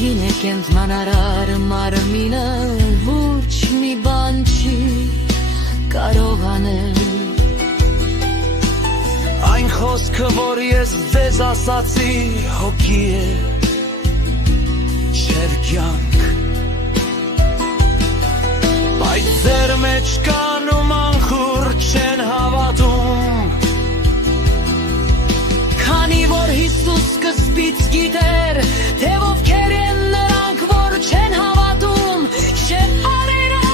Հին է կենտրոնարար մարմինը ոչ մի բան չի կարող անել Այն խոսքը, որ ես ձեզ ասացի, հոգի է, չէր կյանք Բայց ձեր մեջ կան ու մանխուր չեն հավատում Քանի որ Հիսուս սկզբից գիտեր, թե ովքեր են նրանք, որ չեն հավատում Շետ արերը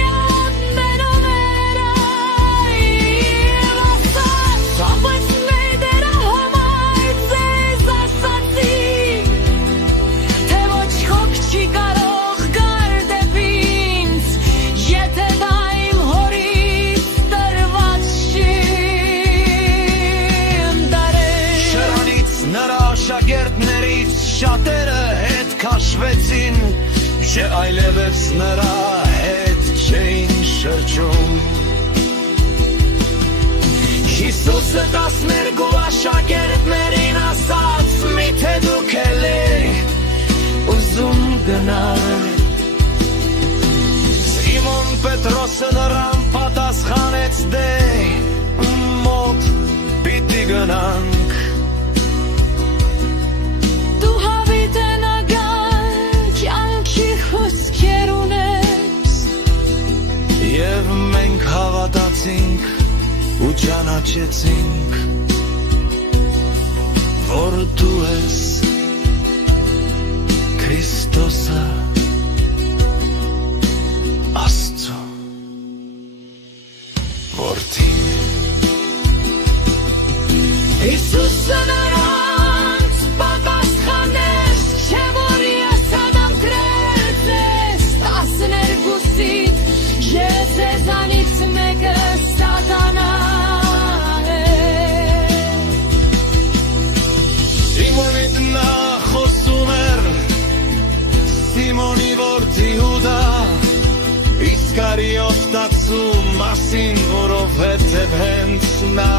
յատներում էր Սապս մեդերը համայ ձեզ ասացի Թե ոչ հոգ չի կարող գար դեպինց Եթե դա իմ հորից տրված չի Շրանից նրա շագերտներից շատերը հետ քաշվեցին Չէ այլևս նրա հետ չէին շրջում Հիսուսը 12 աշակերտներին ասաց Միթե դուք էլ եք ուզում գնալ Սիմոն Պետրոսը նրան պատասխանեց դե մոտ պիտի գնանք Դու հավիտենական կյանքի խոսքեր ունես Եվ մենք հավատացինք ու ճանաչեցինք Որ դու ես Քրիստոսը Աստծո Որդին Հիսուսը նրանց պատասխանեց Չէ որ ես անամտրել ձեզ 12-ից Ես ձեզանից մեկը սատանա Սիմոնիդ նա խոսում էր Սիմոնի որդի Հյուդա Իսկարիոտ տածու մասին որովհետև հենց նա